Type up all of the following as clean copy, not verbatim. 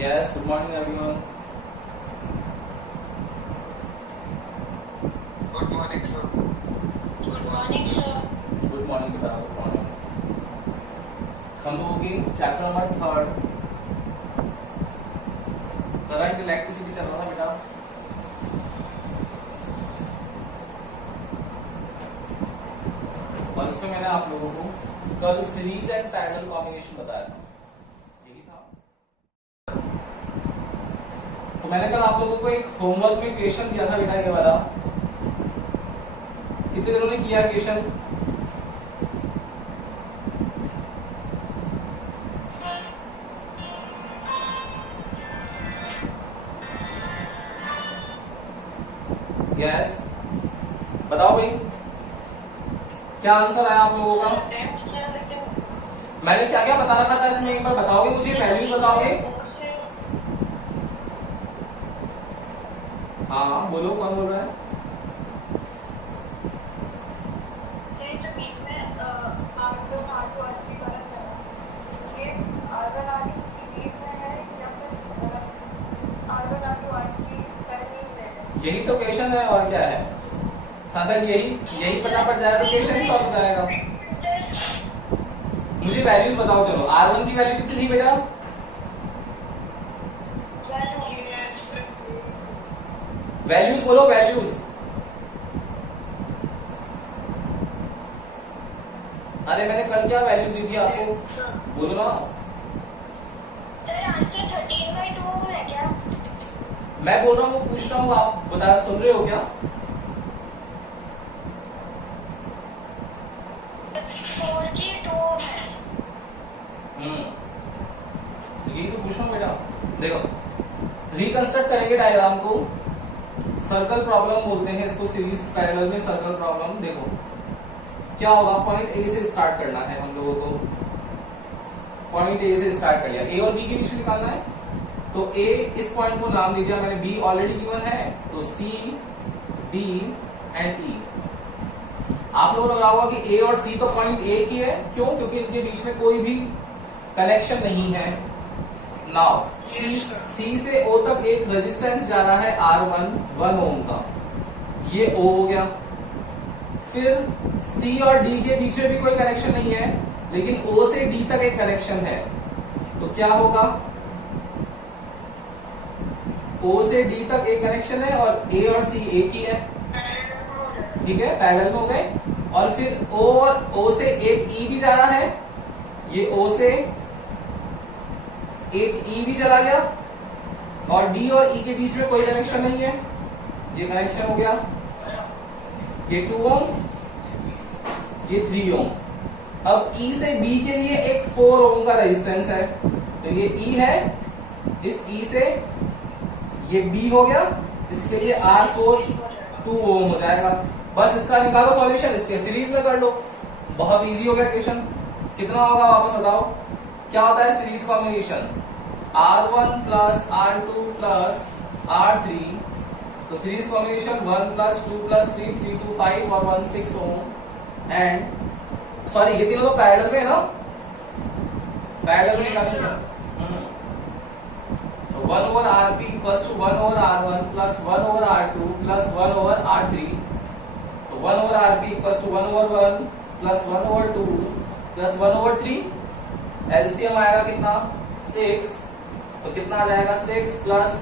Yes, good morning everyone. Good morning, sir. Good morning, sir. Good morning बेटा, good morning. हम लोगों की chapter number 3 current electricity चल रहा था बेटा. और इसमें मैंने आप लोगों को कल सीरीज एंड पैरेलल कॉम्बिनेशन बताया था. यही था. तो मैंने कल आप लोगों को एक होमवर्क में क्वेश्चन दिया था बेटा, ये वाला. कितने दिनों ने किया क्वेश्चन? यस, बताओ भाई, क्या आंसर आया आप लोगों का? मैंने क्या क्या बता रखा था इसमें, एक बार बताओगे मुझे? वैल्यूज बताओगे? हाँ बोलो, कौन बोल रहा है? यही तो क्वेश्चन है, और क्या है? अगर यही पता पड़ जाएगा तो क्वेश्चन सॉल्व हो जाएगा. मुझे वैल्यूज बताओ. चलो, R1 की वैल्यू कितनी थी बेटा? वैल्यूज बोलो, वैल्यूज. अरे मैंने कल क्या वैल्यूज दी थी आपको, बोलो ना. सर आंसर 13/2 है क्या? मैं बोल रहा हूँ, पूछ रहा हूँ, आप बता, सुन रहे हो क्या? 4/2 है. यही तो पूछ रहा हूँ बेटा. देखो, रिकंस्ट्रक्ट करेंगे डायग्राम को. सर्कल प्रॉब्लम बोलते हैं इसको, सीरीज पैरेलल में सर्कल प्रॉब्लम. देखो क्या होगा, पॉइंट ए से स्टार्ट करना है हम लोगों को. पॉइंट ए से स्टार्ट कर लिया, ए और बी के बीच में निकालना है. तो ए, इस पॉइंट को नाम दे दिया मैंने, बी ऑलरेडी गिवन है, तो सी, बी एंड ई. आप लोगों को लगा होगा कि ए और सी तो पॉइंट ए ही है. क्यों? क्योंकि इनके बीच में कोई भी कनेक्शन नहीं है. नाउ सी से ओ तक एक रेजिस्टेंस जा रहा है R1 1 ओम का, ये O हो गया. फिर सी और डी के बीच में भी कोई कनेक्शन नहीं है, लेकिन O से D तक एक कनेक्शन है. तो क्या होगा, O से D तक एक कनेक्शन है और A और C एक ही है. ठीक है, पैरेलल में हो गए. और फिर O से एक E भी जा रहा है, ये O से एक E भी चला गया, और D और E के बीच में कोई कनेक्शन नहीं है, ये कनेक्शन हो गया. ये 2 ओम, ये 3 ओम. अब E से B के लिए एक 4 ओम का रेजिस्टेंस है, तो ये E है. इस E से ये B हो गया, इसके लिए R4 2 ओम हो जाएगा. बस इसका निकालो सॉल्यूशन, इसके सीरीज में कर लो. बहुत इजी हो गया क्वेश्चन. कितना होगा वापस बताओ? क्या होता है series combination? R1 plus R2 plus R3. तो सीरीज कॉम्बिनेशन 1 प्लस 2 प्लस 3 3 2 5 और 1 6 ओम. एंड सॉरी, ये तीनों तो पैरेलल में है ना, पैरेलल में निकालेंगे. 1 over RP equals to 1 over R1 plus 1 over R2 plus 1 over R3. तो 1 over RP equals to 1 over 1 plus 1 over 2 plus 1 over 3. LCM आएगा कितना? 6. तो कितना आ जाएगा? 6 plus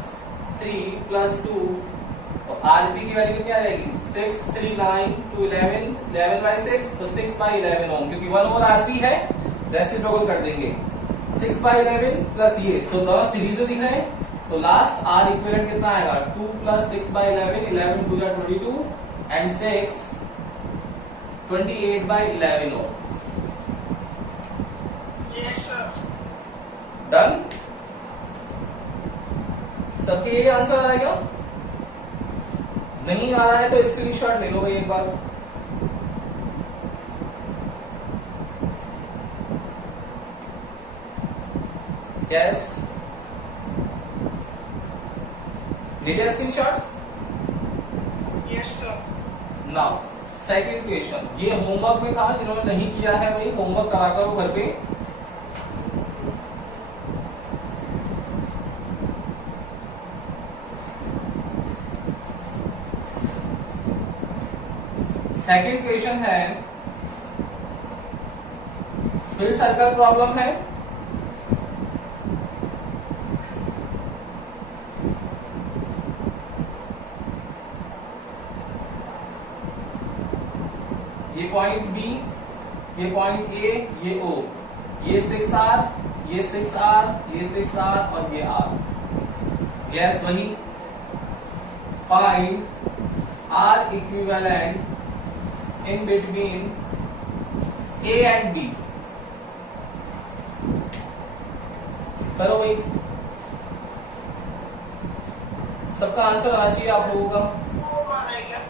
3 plus 2. तो RP की वैल्यू क्या रहेगी? 6 3 9 2 11 11 by 6, तो 6 by 11 ओम, क्योंकि 1 over RP है, रेसिप्रोकल कर देंगे. 6 by 11 प्लस ये, तो दोनों सीरीज में दिख रहे हैं. तो लास्ट R इक्विवेलेंट कितना आएगा? 2 प्लस 6 by 11 11 2 या 22 एंड 6 28 by 11 हो. डन. सबके ये आंसर आ रहा है क्या? नहीं आ रहा है तो स्क्रीनशॉट ले लो भाई एक बार. यस, ले लिया screenshot? Yes, sir. Now second question, ये होमवर्क में था. जिन्होंने नहीं किया है वही होमवर्क करा करो घर पे. सेकंड क्वेश्चन है, फिर सर्कल प्रॉब्लम है। ये पॉइंट बी, ये पॉइंट ए, ये ओ, ये 6R, ये 6R, ये 6R और ये R। यस वही, find R equivalent in between A and B। करो भाई, सबका आंसर आना चाहिए आप लोगों का। वो माना है क्या?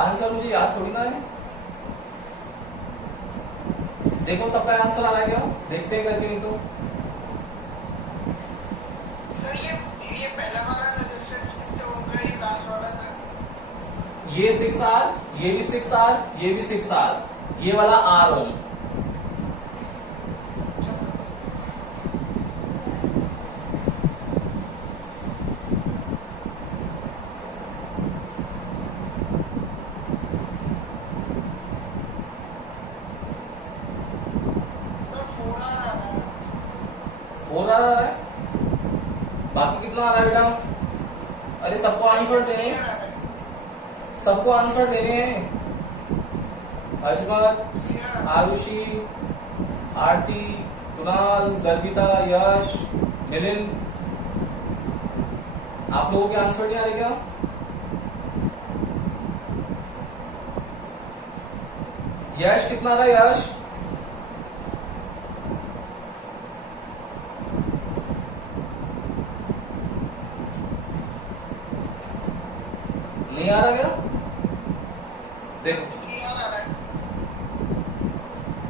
आंसर मुझे याद थोड़ी ना है। देखो सबका आंसर आ रहा है क्या, देखते हैं करके, नहीं तो सर ये पहला वाला रेजिस्टेंस कितने ओम का, ये लास्ट वाला था? ये 6R, ये भी 6R, ये भी 6R, ये वाला R ओम। सर 4R आ रहा है। 4R आ रहा है, बाकी कितना आ रहा है बेटा? अरे सबको आंसर देने हैं, 3R आ रहा है। सबको आंसर देने हैं। अजमत, 3R आ रहा है। आरुषि, आरती, कुणाल, गर्विता, यश, मिलिंद, आप लोगों के आंसर नहीं आ रहे क्या? यश कितना रहा? यश नहीं आ रहा क्या? देखो, 3R आ रहा है।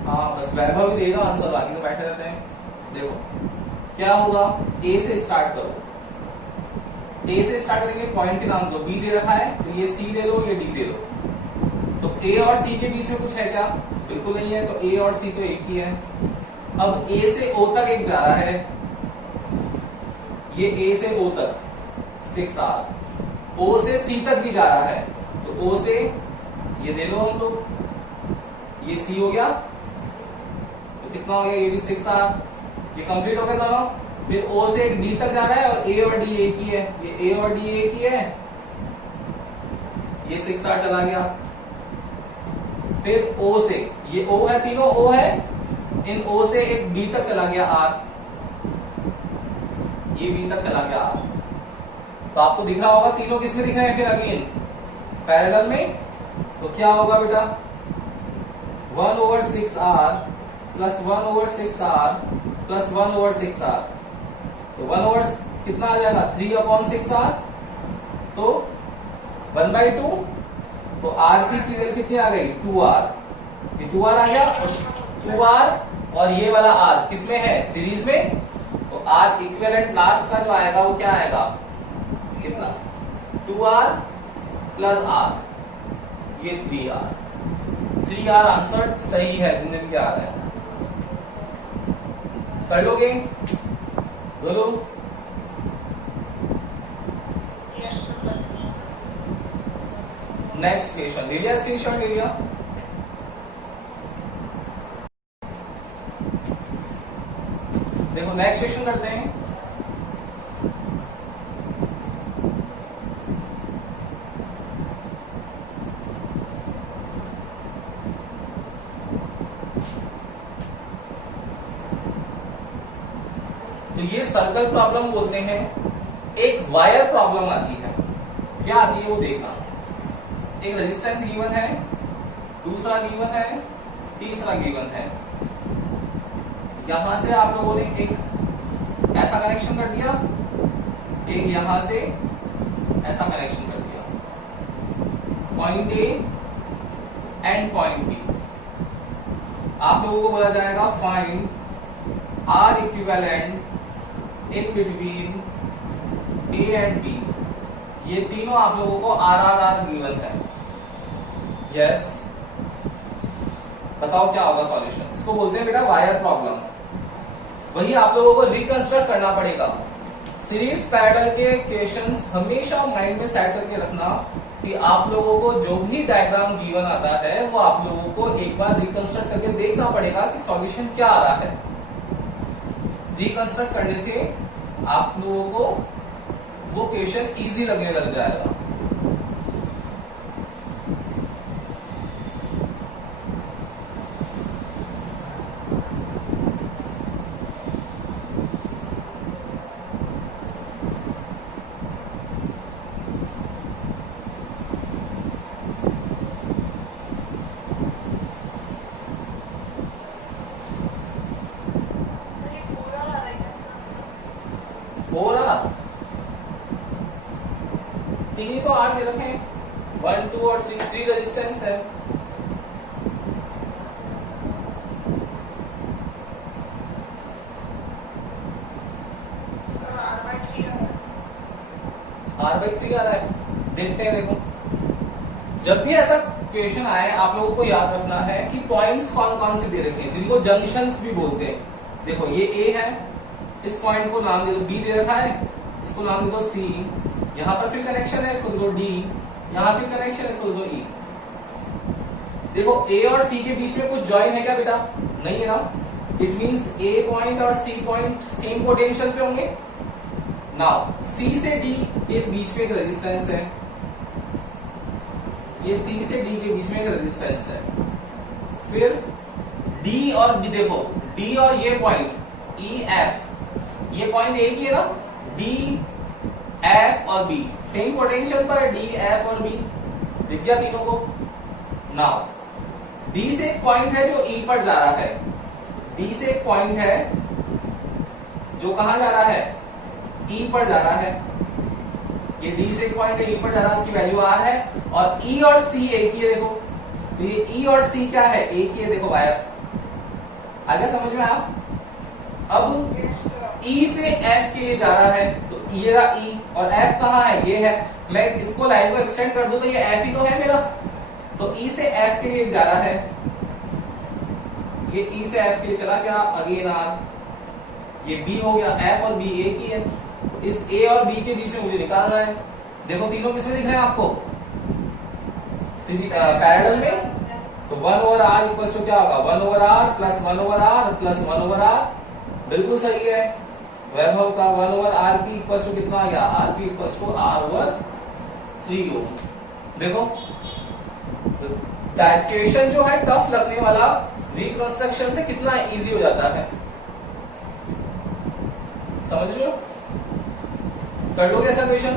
हाँ बस वैभव ही देगा आंसर, बाकी तो बैठे रहते हैं। देखो क्या होगा, ए से स्टार्ट करो, ए से स्टार्ट करेंगे, पॉइंट के नाम दो, बी दे रखा है तो ये सी दे दो, ये डी दे दो। तो ए और सी के बीच में कुछ है क्या? बिल्कुल नहीं है, तो ए और सी तो एक ही है। अब ए से ओ तक एक जा रहा है, ये ए से ओ तक 6R, ओ से सी तक भी जा रहा है, तो ओ से ये दे दो हम लोग, ये सी हो गया, तो कितना हो गया? ये भी 6R, ये कंप्लीट हो गया दोनों। फिर ओ से डी तक जा रहा है और ए और डी एक ही है, ये ए और डी एक ही है, ये 6R चला गया। फिर ओ से, ये ओ है, तीनों ओ है, इन ओ से एक बी तक चला गया R, ये बी तक चला गया R। तो आपको दिख रहा होगा तीनों किसमें दिख रहे हैं, फिर अगेन पैरेलल में। तो क्या होगा बेटा, 1/6R plus 1/6R plus 1/6R, तो 1 ओवर कितना आ जाएगा? 3/6R, तो 1/2, तो R की वैल्यू कितनी आ गई? 2R, ये 2R आ गया, 2R और ये वाला R किसमें है? सीरीज में। तो R इक्विवेलेंट लास्ट का जो आएगा वो क्या आएगा? कितना? 2R प्लस R, ये 3R। 3R आंसर सही है, जिन्हें भी आ रहा है। कर लोगे बोलो? Yes sir. नेक्स्ट क्वेश्चन ले लिया, स्क्रीनशॉट ले लिया? देखो नेक्स्ट क्वेश्चन करते हैं। तो ये सर्कल प्रॉब्लम बोलते हैं। एक वायर प्रॉब्लम आती है, क्या आती है वो देखना। एक रेजिस्टेंस गिवन है, दूसरा गिवन है, तीसरा गिवन है। यहां से आप लोगों ने एक ऐसा कनेक्शन कर दिया, एक यहां से ऐसा कनेक्शन कर दिया, point A and point B. आप लोगों को बोला जाएगा find R equivalent in between A and B. ये तीनों आप लोगों को आर गिवन है। यस, बताओ क्या होगा सॉल्यूशन। इसको बोलते हैं बेटा वायर प्रॉब्लम। वही आप लोगों को रिकंस्ट्रक्ट करना पड़ेगा। सीरीज पैरेलल के क्वेश्चंस हमेशा माइंड में सेट करके रखना कि आप लोगों को जो भी डायग्राम गिवन आता है वो आप लोगों को एक बार रिकंस्ट्रक्ट करके देखना पड़ेगा कि सॉल्यूशन क्या आ रहा है। रिकंस्ट्रक्ट करने से आप लोगों को वो क्वेश्चन इजी लगने लग जाएगा। फोर आर तीन ही तो आर दे रखे हैं, 1 2 और 3 रेजिस्टेंस है। सर R/3 R/3 आ रहा है, देखते हैं। देखो जब भी ऐसा क्वेश्चन आए आप लोगों को याद रखना है कि पॉइंट्स कौन कौन से दे रखे हैं, जिनको जंक्शंस भी बोलते हैं। देखो ये ए है, इस पॉइंट को नाम दे दो, बी दे रखा है, इसको नाम दे दो सी, यहां पर फिर कनेक्शन है, इसको दे दो डी, यहां फिर कनेक्शन है, इसको दे दो ई। देखो ए और सी के बीच में कुछ ज्वाइन है क्या बेटा? नहीं है ना। इट मींस ए पॉइंट और सी पॉइंट सेम पोटेंशियल पे होंगे। नाउ सी से डी के बीच में एक रेजिस्टेंस है, ये सी से डी के बीच में एक रेजिस्टेंस है। फिर डी और बी, देखो डी और ये पॉइंट ई एफ, ये पॉइंट एक ही है ना। डी एफ और बी सेम पोटेंशियल पर है, डी एफ और बी दिख गया तीनों को। नाउ डी से एक पॉइंट है जो ई पर जा रहा है, डी से एक पॉइंट है जो कहां जा रहा है? ई पर जा रहा है। ये डी से एक पॉइंट है, ई पर जा रहा है, उसकी वैल्यू आर है। और ई और सी एक ही है। देखो तो ये ई और सी क्या है? एक ही है। देखो वायर आ गया समझ में आप? अब ई से एफ के लिए जा रहा है, तो ये रहा ई और एफ कहाँ है? ये है। मैं इसको लाइन को एक्सटेंड कर दूं तो ये एफ ही तो है मेरा, तो ई से एफ के लिए जा रहा है। ये ई से एफ के लिए चला गया, अगेन आर, ये बी हो गया। एफ और बी एक ही है। इस ए और बी के बीच में मुझे निकालना है। देखो तीनों किसमें दिख रहे हैं आपको? पैरेलल में। तो 1/r इक्वल टू क्या होगा? 1/r plus 1/r plus 1/r, बिल्कुल सही है। वैभव का 1/rp इक्वल टू कितना आ गया? rp इक्वल टू r/3 ओम। देखो क्वेश्चन जो है टफ लगने वाला रिकंस्ट्रक्शन से कितना इजी हो जाता है, समझ रहे हो? कर लोगे ऐसा क्वेश्चन?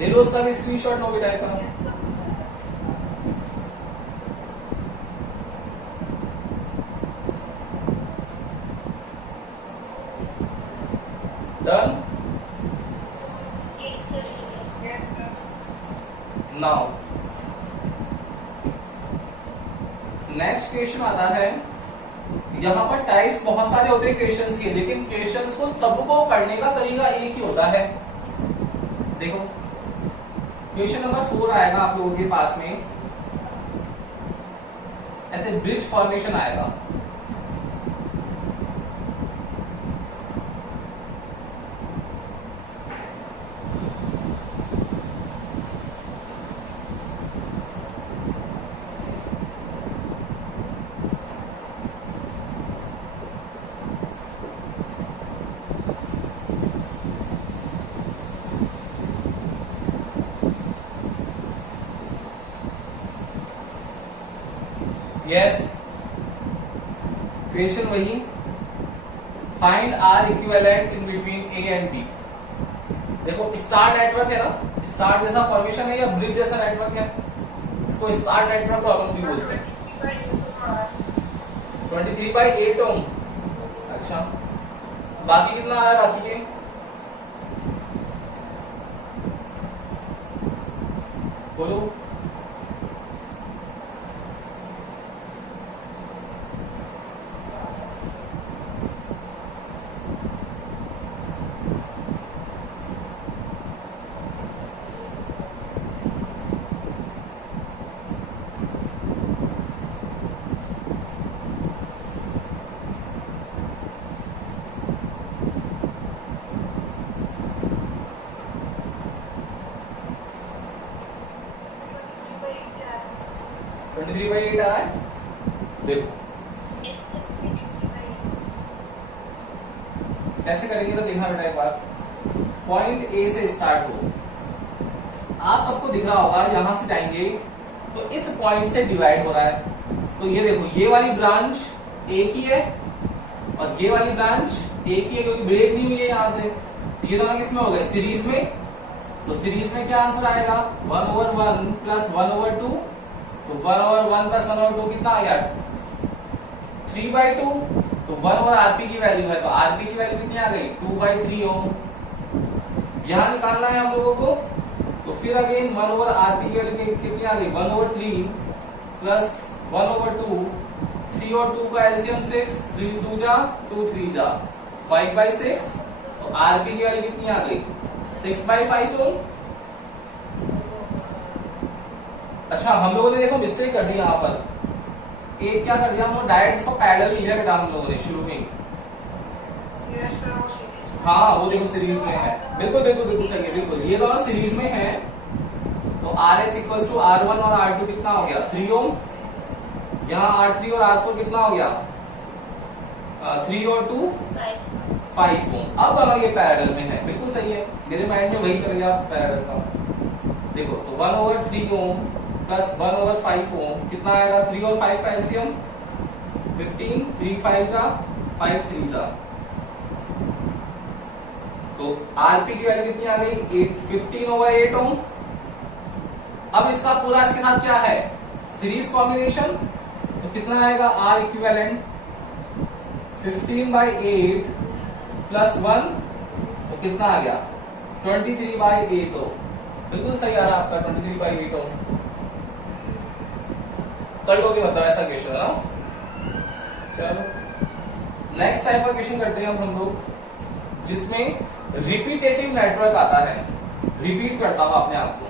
ले लो उसका भी स्क्रीनशॉट, नो बेटा का। डन। नाउ नेक्स्ट क्वेश्चन आता है। यहां पर टाइप्स बहुत सारे होते हैं क्वेश्चंस के, लेकिन क्वेश्चंस को सबको करने का तरीका एक ही होता है। देखो क्वेश्चन नंबर 4 आएगा आप लोगों के पास में, ऐसे ब्रिज फॉर्मेशन आएगा। यस, क्वेश्चन वही, find R equivalent in between A and B. देखो स्टार नेटवर्क है ना, स्टार जैसा फॉर्मेशन है या ब्रिज जैसा नेटवर्क है, इसको स्टार नेटवर्क प्रॉब्लम भी बोलते हैं। 23/8 ओम। अच्छा, बाकी कितना आ रहा है? बाकी के बोलो। 23/8 आ रहा है। देखो कैसे करेंगे तो देखना बेटा एक बार। पॉइंट ए से स्टार्ट हो, आप सबको दिख रहा होगा, यहां से जाएंगे तो इस पॉइंट से डिवाइड हो रहा है। तो ये देखो, ये वाली ब्रांच एक ही है और ये वाली ब्रांच एक ही है, क्योंकि ब्रेक नहीं हुई है यहां से। ये दोनों किसमें हो गए? सीरीज में। तो सीरीज में क्या आंसर आएगा? 1/1 प्लस 1/2। तो 1/1 प्लस 1/2 कितना आ गया? 3/2। तो 1 और आरपी की वैल्यू है, तो आरपी की वैल्यू कितनी आ गई? 2/3 ओम। यहां निकालना है हम लोगों को, तो फिर अगेन 1 ओवर आरपी की वैल्यू कितनी आ गई? 1/3 प्लस 1/2। 3 और 2 का एलसीएम 6, 3 2 जा 2 3 जा 5/6। तो आरपी की वैल्यू कितनी आ गई? 6/5 ओम। अच्छा, हम लोगों ने देखो मिस्टेक कर दी यहाँ पर। एक क्या कर दिया हम लोग, डायरेक्ट इसको पैरेलल लिया बेटा हम लोगों ने शुरू में। यस सर, वो सीरीज में। हाँ, वो देखो सीरीज में है। बिल्कुल बिल्कुल बिल्कुल सही है, बिल्कुल ये दोनों सीरीज में है। तो RS इक्वल्स टू R1 और R2 कितना हो गया? 3 ओम। यहाँ R3 और R4 कितना हो गया? 3 और 2 5 ओम। अब दोनों ये पैरेलल में है, बिल्कुल सही है। मेरे माइंड में वही चल गया पैरेलल का। देखो, तो 1/3 ओम प्लस 1/5 ओम कितना आएगा? 3 और 5 का एलसीएम 15, 3 5 जा 5 3 जा। तो आरपी की वैल्यू कितनी आ गई? 15/8 ओम। अब इसका पूरा इसके साथ क्या है? Series combination. तो कितना आएगा? आर इक्विवेलेंट 15/8 प्लस 1, तो कितना आ गया? 23/8 ओम। बिल्कुल सही आ रहा है आपका 23/8 ओम। कट हो गया मतलब ऐसा क्वेश्चन है ना। चलो नेक्स्ट टाइप का क्वेश्चन करते हैं अब हम लोग, जिसमें रिपीटेटिव नेटवर्क आता है। रिपीट करता हूं अपने आप को।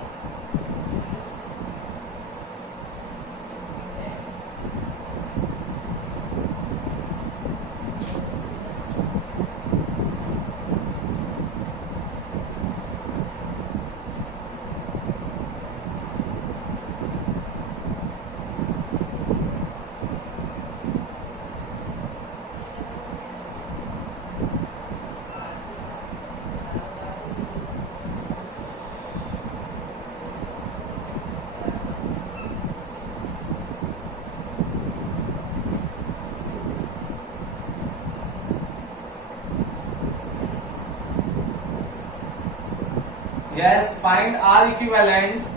Yes, find R equivalent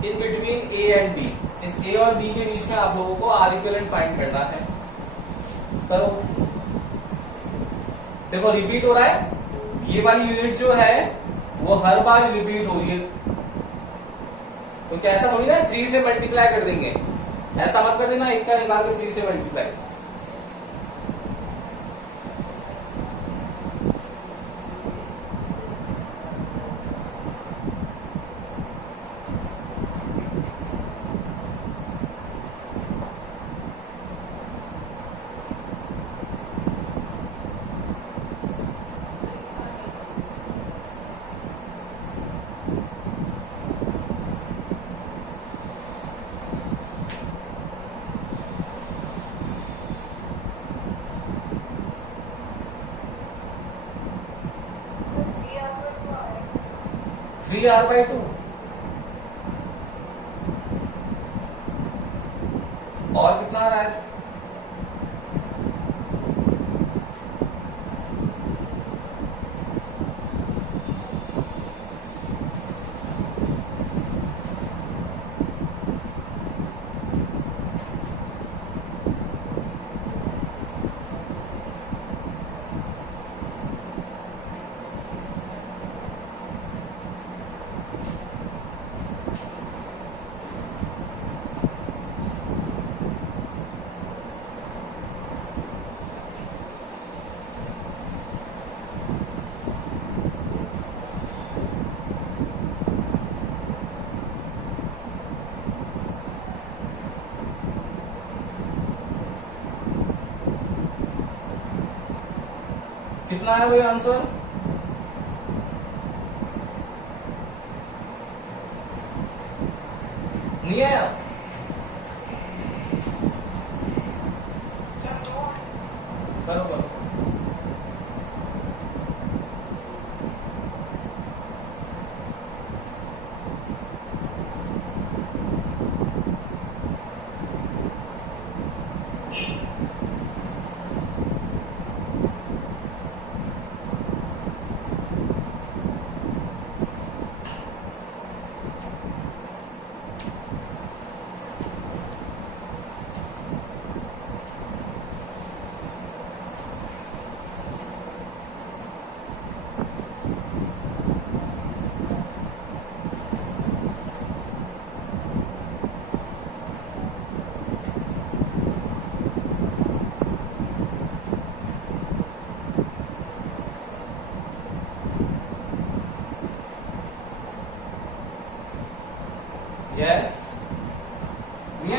in between A and B. इस A और B के बीच में आप लोगों को R equivalent फाइंड करना है। करो। देखो रिपीट हो रहा है, ये वाली यूनिट जो है वो हर बार रिपीट हो रही है। तो क्या ऐसा थोड़ी ना 3 से मल्टीप्लाई कर देंगे, ऐसा मत कर देना 1 का निकाल के 3 से मल्टीप्लाई। R/2 और कितना आ रहा है? कितना है भाई आंसर? नहीं आया?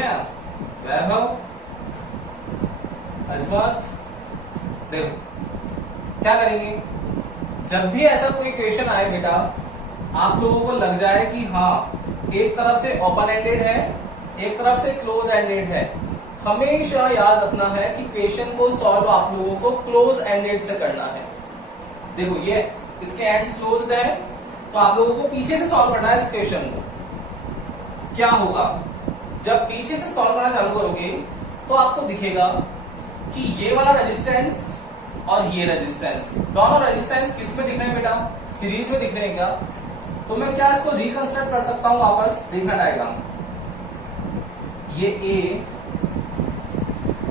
हैं वैभव, अजमत। देखो क्या करेंगे, जब भी ऐसा कोई क्वेश्चन आए बेटा, आप लोगों को लग जाए कि हाँ एक तरफ से ओपन एंडेड है, एक तरफ से क्लोज एंडेड है, हमेशा याद रखना है कि क्वेश्चन को सॉल्व आप लोगों को क्लोज एंडेड से करना है। देखो ये इसके एंड्स क्लोज्ड है, तो आप लोगों को पीछे से सॉल्व करना है इस क्वेश्चन को। क्या होगा, जब पीछे से सॉल्व करना चालू करोगे तो आपको दिखेगा कि ये वाला रेजिस्टेंस और ये रेजिस्टेंस, दोनों रेजिस्टेंस किस में दिख रहे हैं बेटा, सीरीज में दिख रहे हैं क्या। तो मैं क्या इसको रिकंस्ट्रक्ट कर सकता हूं वापस, देखना डायग्राम। ये ए,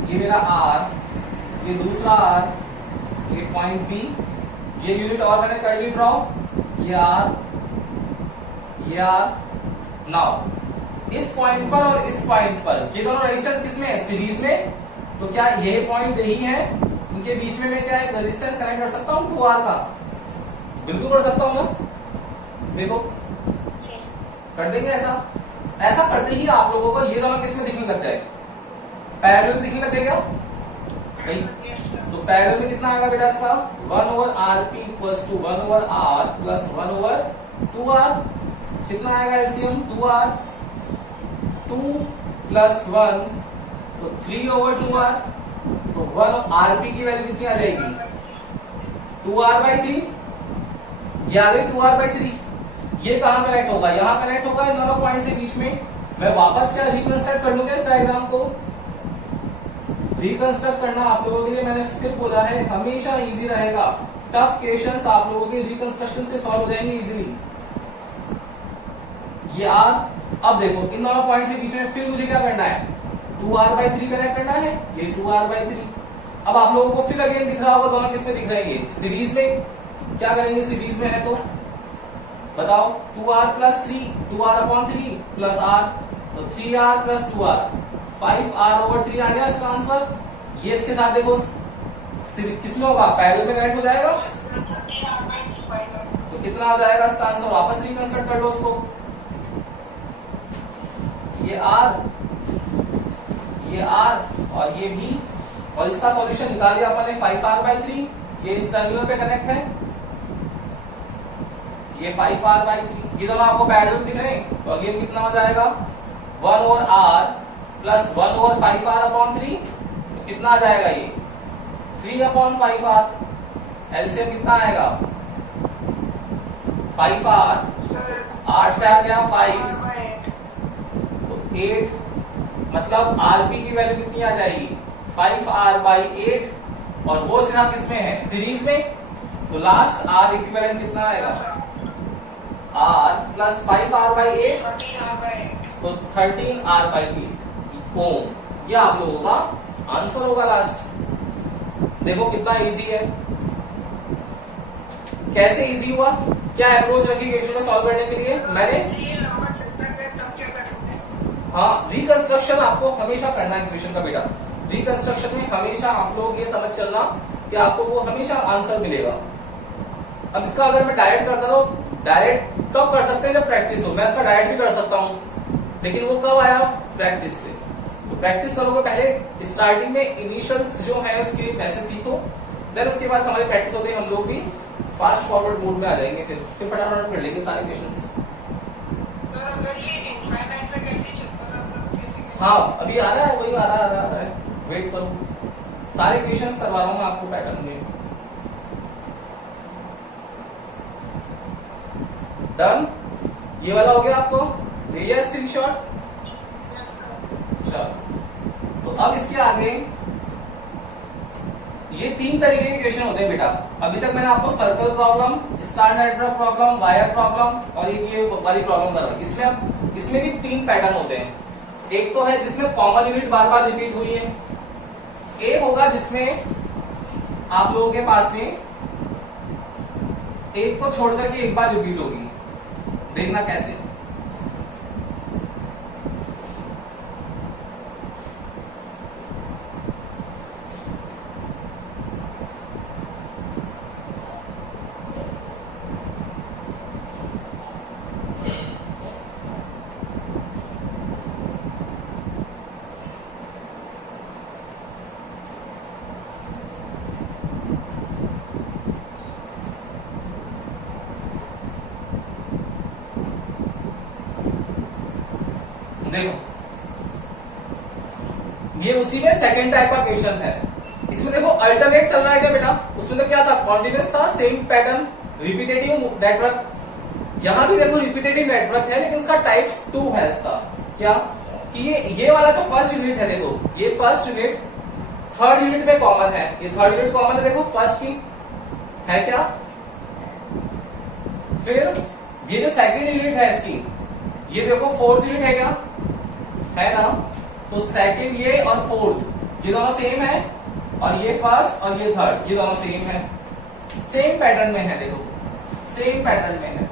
ये मेरा आर, ये दूसरा आर, ये पॉइंट बी, ये यूनिट और मैंने कर ली ड्रॉ, ये आर, ये आर। नाउ इस पॉइंट पर और इस पॉइंट पर ये दोनों रेजिस्टेंस किसमें है, सीरीज में। तो क्या ये पॉइंट यही है, इनके बीच में मैं क्या एक रेजिस्टेंस कनेक्ट कर सकता हूं 2R का, बिल्कुल कर सकता हूं ना। देखो कर देंगे ऐसा, ऐसा करते ही आप लोगों को ये दोनों किसमें दिखने लग जाए, पैरेलल में दिखने लगेगा भाई। तो पैरेलल में कितना आएगा बेटा इसका, 1/RP equals to 1/R plus 1/2R। कितना आएगा एलसीएम, 2R, 2 प्लस 1 तो 3/2R। तो 1RP की वैल्यू कितनी आ जाएगी, 2R/3। ये आ गई 2R/3। ये कहां कनेक्ट होगा, यहां कनेक्ट होगा इन दोनों पॉइंट से बीच में। मैं वापस क्या रिकंस्ट्रक्ट कर लूंगा इस डायग्राम को। रिकंस्ट्रक्ट करना आप लोगों के लिए मैंने फिर बोला है हमेशा इजी रहेगा। टफ क्वेश्चंस आप लोगों के रिकंस्ट्रक्शन से सॉल्व हो जाएंगे इजीली। ये आर, अब देखो इन दोनों पॉइंट से बीच में फिर मुझे क्या करना है, 2R/3 कनेक्ट करना है, ये 2R/3। अब आप लोगों को फिर अगेन दिख रहा होगा दोनों किसमें दिख रहे हैं, सीरीज में। क्या करेंगे, सीरीज में है तो बताओ, 2R plus 3, 2R/3 plus R, तो 3R प्लस 2R, 5R/3 आ गया इसका आंसर। ये इसके साथ देखो किसमें होगा, पैरेलल में कनेक्ट हो जाएगा, तो कितना आ जाएगा इसका आंसर। वापस रिकंस्ट्रक्ट कर लो उसको, ये R, ये R और ये भी, और इसका सॉल्यूशन निकाल लिया अपन ने 5R/3। ये इस टर्मिनल पे कनेक्ट है, ये 5R/3। ये दोनों आपको पैरेलल में दिख रहे हैं, तो अगेन कितना हो जाएगा, 1/R प्लस 1/5R/3। तो कितना आ जाएगा ये, 3/5R। एलसीएम कितना आएगा, 5R, R से आ गया 5, तो 8, मतलब आरपी की वैल्यू कितनी आ जाएगी, 5R/8। और वो सिर्फ किसमें है, सीरीज में। तो लास्ट आर इक्विवेलेंट कितना आएगा, R प्लस 5R/8, तो 13R/8 ओम। ये आप लोगों का आंसर होगा लास्ट। देखो कितना इजी है, कैसे इजी हुआ, क्या अप्रोच रखी क्वेश्चन को सॉल्व करने के लिए मैंने। हाँ, रिकंस्ट्रक्शन आपको हमेशा करना है क्वेश्चन का बेटा। रिकंस्ट्रक्शन में हमेशा आप लोग ये समझ चलना कि आपको वो हमेशा आंसर मिलेगा। अब इसका अगर मैं डायरेक्ट करता तो डायरेक्ट कब कर सकते हैं, जब प्रैक्टिस हो। मैं इसका डायरेक्ट भी कर सकता हूं, लेकिन वो कब आया, प्रैक्टिस से। तो प्रैक्टिस करोगे, पहले स्टार्टिंग में इनिशियल्स जो है उसके वैसे सीखो, देन उसके बाद हमारी प्रैक्टिस होते हम लोग भी फास्ट फॉरवर्ड मोड में आ जाएंगे, फिर फटाफट कर लेंगे सारे क्वेश्चंस। हाँ अभी आ रहा है, वही आ रहा है, वेट करो, सारे क्वेश्चंस करवा रहा हूं मैं आपको पैटर्न में। डन, ये वाला हो गया आपको, ले लिया स्क्रीनशॉट। चलो, तो अब इसके आगे ये 3 तरीके के क्वेश्चन होते हैं बेटा। अभी तक मैंने आपको circle problem, star network problem, wire problem और ये वाली प्रॉब्लम करवाई। इसमें भी 3 पैटर्न होते हैं। एक तो है जिसमें कॉमन यूनिट बार बार रिपीट हुई है, एक होगा जिसमें आप लोगों के पास में एक को छोड़ करके एक बार रिपीट होगी। देखना कैसे। देखो ये उसी में सेकेंड टाइप का क्वेश्चन है। इसमें देखो अल्टरनेट चल रहा है क्या बेटा, उसमें तो क्या था, कॉन्टिन्यूस था, सेम पैटर्न, रिपीटेटिव नेटवर्क। यहां भी देखो रिपीटेटिव नेटवर्क है, लेकिन इसका टाइप्स 2 है। इसका क्या कि ये वाला जो फर्स्ट यूनिट है, देखो ये फर्स्ट यूनिट थर्ड यूनिट में कॉमन है, ये थर्ड यूनिट कॉमन है, देखो फर्स्ट की है क्या। फिर ये जो सेकंड यूनिट है इसकी, ये देखो फोर्थ यूनिट है क्या, है ना। तो सेकंड ये और फोर्थ ये दोनों सेम है, और ये फर्स्ट और ये थर्ड ये दोनों सेम है, सेम पैटर्न में है, देखो सेम पैटर्न में है।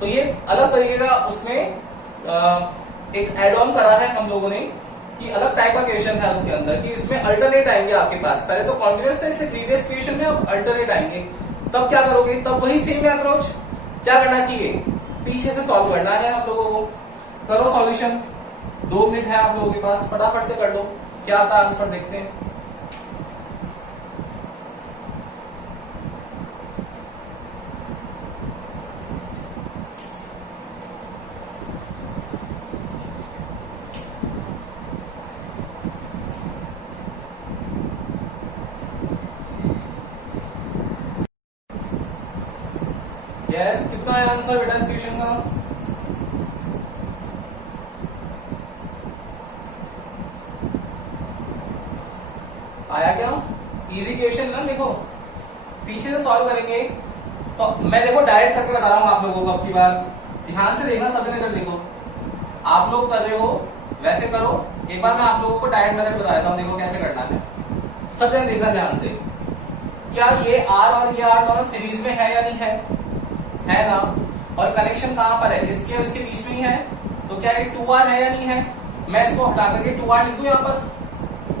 तो ये अलग तरीके का उसमें एक एड ऑन करा है हम लोगों ने कि अलग टाइप का क्वेश्चन है उसके अंदर, कि इसमें अल्टरनेट आएंगे आपके पास। पहले तो कॉन्टिन्यूस था, इससे प्रीवियस क्वेश्चन में अब अल्टरनेट आएंगे। तब क्या करोगे, तब वही सेम अप्रोच क्या करना चाहिए, पीछे से सॉल्व करना है आप लोगों को। करो सॉल्यूशन, 2 मिनट है आप लोगों के पास, फटाफट से कर लो, क्या आता है आंसर देखते हैं। यस, कितना है आंसर बेटा इस क्वेश्चन का। आया क्या, इजी क्वेश्चन ना। देखो पीछे से सॉल्व करेंगे, तो मैं देखो डायरेक्ट करके बता रहा हूं आप लोगों को। अब की बार ध्यान से देखना, सब जने इधर देखो, आप लोग कर रहे हो वैसे करो। एक बार मैं आप लोगों को डायरेक्ट मेथड बता देता हूं, देखो कैसे करना है। सब जने देखना ध्यान से, क्या ये आर और ये आर दोनों सीरीज में है या नहीं है ना। और कनेक्शन कहां पर है, इसके और इसके बीच में ही है। तो क्या ये 2R है या नहीं है। मैं इसको हटा करके 2R लिख दूं यहां पर,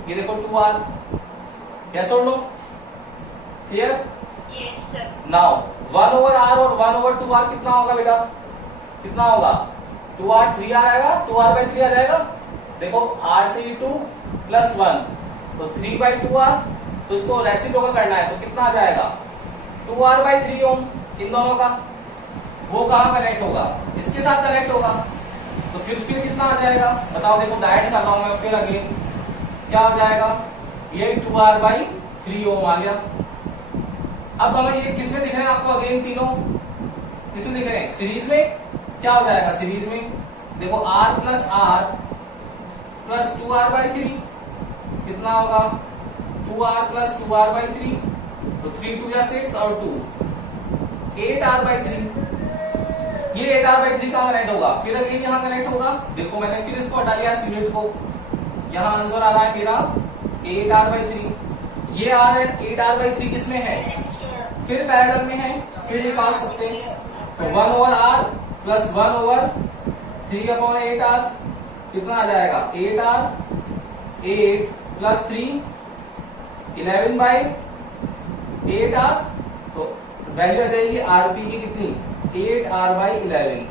ये देखो 2R, क्या सोच लो, clear. Yes sir. Now 1/r और 1/2r कितना होगा बेटा, कितना होगा, 2R 3R आएगा, 2R/3 आ जाएगा। देखो R से 2 प्लस 1 तो 3/2R, तो इसको रेसिप्रोकल करना है, तो कितना आ जाएगा 2R/3 ओम। इन दोनों का वो कहां कनेक्ट होगा, इसके साथ कनेक्ट होगा, तो फिर कितना आ जाएगा बताओ। देखो डायरेक्ट कर रहा हूं मैं, फिर अगेन क्या हो जाएगा, ये 2R/3 ओम आ गया। अब दोनों ये किसमें दिख रहे हैं आपको, अगेन तीनों किसमें दिख रहे हैं, सीरीज में। क्या हो जाएगा सीरीज में, देखो R plus R plus 2R/3 कितना होगा, 2R प्लस 2R/3, तो 3 2 या 6 और 2 8R/3। ये 8R/3 कहां कनेक्ट होगा, फिर अगेन यहां कनेक्ट होगा। देखो मैंने फिर इसको हटा लिया इस यूनिट को, यहां आंसर आ रहा है मेरा 8R/3। ये आर है, 8R/3 किसमें है, फिर पैरेलल में है, फिर निकाल सकते हैं। तो 1/r प्लस 1/3/8R कितना आ जाएगा, 8R 8 प्लस 3 11/8R। तो वैल्यू आ जाएगी आरपी की कितनी, 8R/11।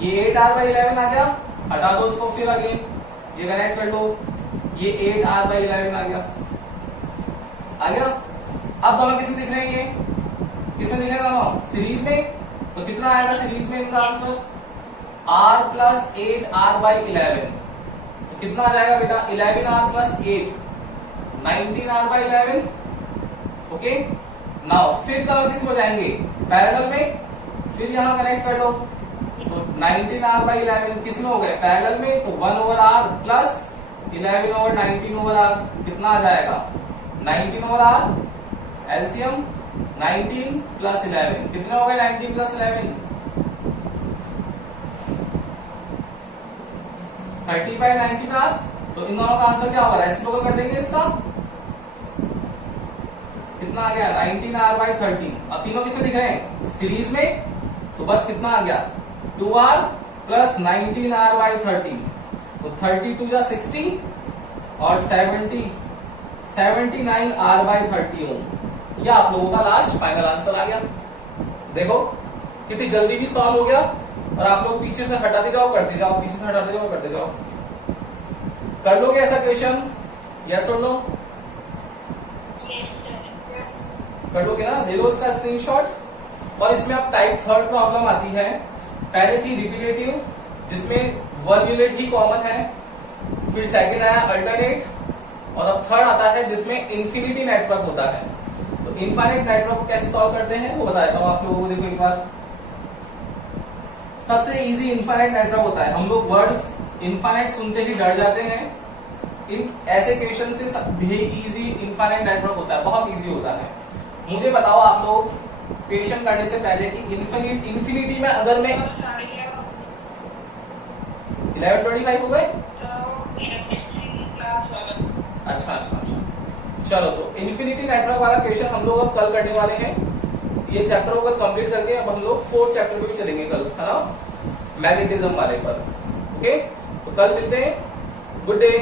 ये 8R/11 आ गया, हटा दो उसको, फिर अगेन ये कनेक्ट कर लो, ये 8R/11 आ गया। अब दोनों किसमें दिख रहे हैं, ये किसमें दिख रहे हैं दोनों, सीरीज में। तो कितना आएगा सीरीज में इनका आंसर, R प्लस 8R/11। तो कितना आ जाएगा बेटा, 11R plus 8 19R/11। Okay, now फिर दोनों किसमें हो जाएंगे, पैरेलल में, फिर यहां कनेक्ट कर लो। तो 19R/11 किसमें हो गए, पैरेलल में, तो 1/r प्लस 11/19/r कितना आ जाएगा, 19/r। एलसीएम 19 प्लस 11 कितना हो गया, 19 प्लस 11 30/19R। तो इन दोनों का आंसर क्या होगा, रेसिप्रोकल कर देंगे इसका, कितना आ गया 19R/13। अब तीनों किसमें दिख रहे हैं, सीरीज में। तो बस कितना आ गया 2R प्लस 19R/13, तो 32 या 60 और 79R/30 ओम। ये आप लोगों का लास्ट फाइनल आंसर आ गया। देखो कितनी जल्दी भी सॉल्व हो गया, और आप लोग पीछे से हटाते जाओ करते जाओ, पीछे से हटाते जाओ करते जाओ। कर लोगे ऐसा क्वेश्चन, यस और नो, कर लोगे ना, ले लो इसका स्क्रीनशॉट। और इसमें अब टाइप 3 प्रॉब्लम आती है, पहले थी रिपीटेटिव जिसमें 1 यूनिट ही कॉमन है, फिर सेकंड आया अल्टरनेट, और अब थर्ड आता है जिसमें इंफिनिटी नेटवर्क होता है। तो इनफाइनाइट नेटवर्क को कैसे सॉल्व करते हैं वो बताता हूं आप लोगों को। देखो एक बार, सबसे इजी इनफाइनाइट नेटवर्क होता है। हम लोग वर्ड्स इनफाइनाइट सुनते ही डर जाते हैं, इन ऐसे क्वेश्चन से भी इजी इनफाइनाइट नेटवर्क होता है, बहुत इजी होता है। मुझे बताओ आप लोग क्वेश्चन करने से पहले कि इन्फिनिटी में अगर मैं 11:25 हो गए। अच्छा अच्छा अच्छा, चलो तो इन्फिनिटी नेटवर्क वाला क्वेश्चन हम लोग अब कल करने वाले हैं। ये चैप्टर को कल कंप्लीट करके अब हम लोग 4th चैप्टर पे भी चलेंगे कल, है ना, मैग्नेटिज्म वाले पर। ओके, तो कल मिलते हैं। Good day.